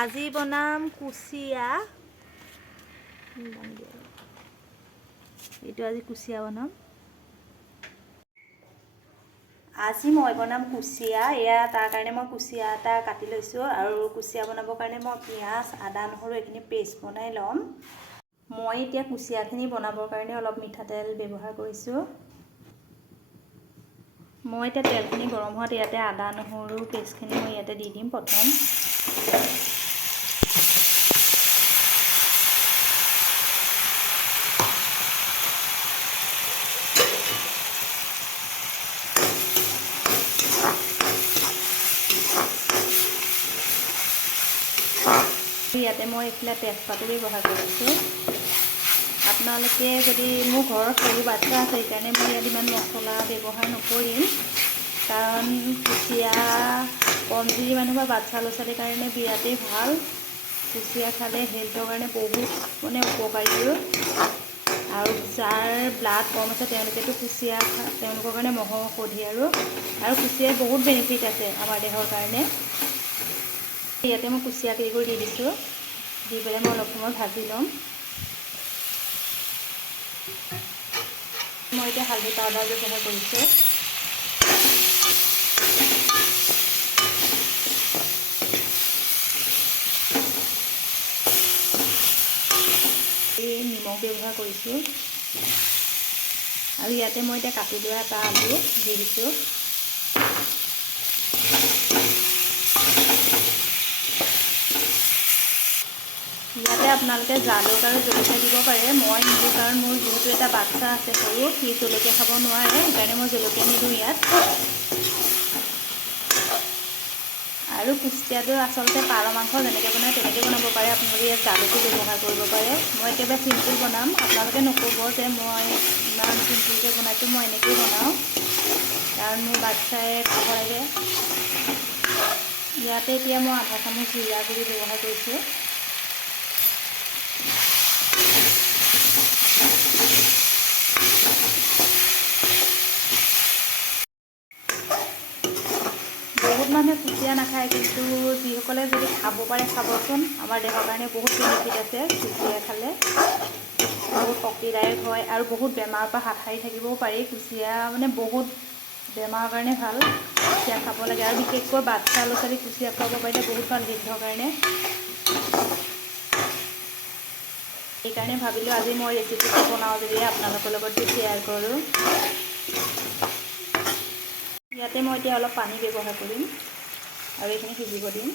আজি বনাম কুচিয়া। এইটো আজি কুচিয়া বনাম। আজি মই বনাম কুচিয়া। এয়া তাৰ কাৰণে মই কুচিয়া এটা কাটি লৈছোঁ আৰু কুচিয়া বনাবৰ কাৰণে মই পিঁয়াজ, আদা, নহৰু এইখিনি পেষ্ট বনাই ল'ম। মই এতিয়া কুচিয়াখিনি বনাবৰ কাৰণে অলপ মিঠাতেল ব্যৱহাৰ কৰিছোঁ। মই এতিয়া তেলখিনি গৰম হোৱাত ইয়াতে আদা, নহৰু পেষ্টখিনি মই ইয়াতে দি দিম প্ৰথম। ইয়াতে মই এইফালে তেজপাতো ব্যৱহাৰ কৰিছোঁ। আপোনালোকে যদি মোৰ ঘৰৰ সৰু বাচ্চা আছে সেইকাৰণে মই ইয়াত ইমান মছলা ব্যৱহাৰ নকৰিম, কাৰণ কুচিয়া কমজুৰি মানুহ বা বাচ্চা ল'ৰা ছোৱালীৰ কাৰণে বিৰাটেই ভাল। কুচিয়া খালে হেল্থৰ কাৰণে বহুত উপকাৰী আৰু যাৰ ব্লাড কম আছে তেওঁলোকেতো কুচিয়া তেওঁলোকৰ কাৰণে মহৌষধি আৰু কুচিয়াৰ বহুত বেনিফিট আছে আমাৰ দেহৰ কাৰণে। ইয়াতে মই কুচিয়া কেইবোৰ দি দিছোঁ, দি পেলাই মই অলপ সময় ভাজি ল'ম। মই এতিয়া হালধি পাউডাৰ ব্যৱহাৰ কৰিছোঁ। নিমখ ব্যৱহাৰ কৰিছোঁ আৰু ইয়াতে মই এতিয়া কাটি লোৱা এটা আলু দি দিছোঁ। ইয়াতে আপোনালোকে জালুক আৰু জলকীয়া দিব পাৰে। মই নিদিওঁ কাৰণ মোৰ যিহেতু এটা বাচ্চা আছে সৰু, সি জলকীয়া খাব নোৱাৰে, সেইকাৰণে মই জলকীয়া নিদিওঁ ইয়াত। আৰু কুচিয়াটো আচলতে পাৰ মাংস যেনেকৈ বনায় তেনেকৈ বনাব পাৰে। আপোনালোকে ইয়াত জালুকো ব্যৱহাৰ কৰিব পাৰে। মই একেবাৰে চিম্পুল বনাম, আপোনালোকে নক'ব যে মই ইমান চিম্পুলকৈ বনাইছোঁ। মই এনেকৈয়ে বনাওঁ কাৰণ মোৰ বাচ্ছাই খাব লাগে। ইয়াতে এতিয়া মই আধা চামুচ জিৰা গুড়ি ব্যৱহাৰ কৰিছোঁ। বহুত মানুহে কুচিয়া নাখায়, কিন্তু যিসকলে যদি খাব পাৰে খাবচোন। আমাৰ দেহৰ কাৰণে বহুত বেনিফিট আছে কুচিয়া খালে, বহুত শক্তিদায়ক হয় আৰু বহুত বেমাৰৰ পৰা হাত সাৰি থাকিবও পাৰি। কুচিয়া বহুত বেমাৰৰ কাৰণে ভাল, কুচিয়া খাব লাগে আৰু বিশেষকৈ বাচ্চা ল'ৰা ছোৱালীক কুচিয়া খুৱাব পাৰিলে বহুত ভাল হেল্থৰ কাৰণে। সেইকাৰণে ভাবিলোঁ আজি মই ৰেচিপিটো বনাওঁ যদি আপোনালোকৰ লগত শ্বেয়াৰ কৰোঁ। ইয়াতে মই এতিয়া অলপ পানী ব্যৱহাৰ কৰিম আৰু এইখিনি সিজিব দিম।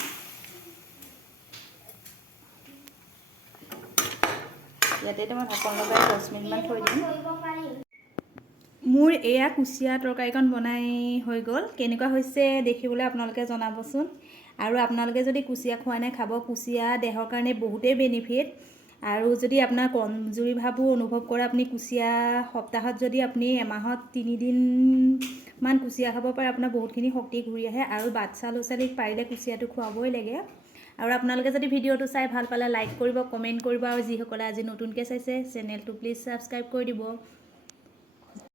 ইয়াতে মই ঢাকন লগাই 10 মিনিটমান থৈ দিম। মোৰ এয়া কুচিয়া তৰকাৰীকণ বনাই হৈ গ'ল। কেনেকুৱা হৈছে দেখিবলৈ আপোনালোকে জনাবচোন। আৰু আপোনালোকে যদি কুচিয়া খোৱা নাই খাব। কুচিয়া দেহৰ কাৰণে বহুতেই বেনিফিট। আৰু যদি আপোনাৰ কমজুৰি ভাৱো অনুভৱ কৰে, আপুনি কুচিয়া সপ্তাহত যদি আপুনি এমাহত 3 দিনমান কুচিয়া খাব পাৰে, আপোনাৰ বহুতখিনি শক্তি ঘূৰি আহে। আৰু বাচ্চা ল'ৰা ছোৱালীক পাৰিলে কুচিয়াটো খুৱাবই লাগে। আৰু আপোনালোকে যদি ভিডিঅ'টো চাই ভাল পালে লাইক কৰিব, কমেণ্ট কৰিব আৰু যিসকলে আজি নতুনকৈ চাইছে চেনেলটো প্লিজ ছাবস্ক্ৰাইব কৰি দিব।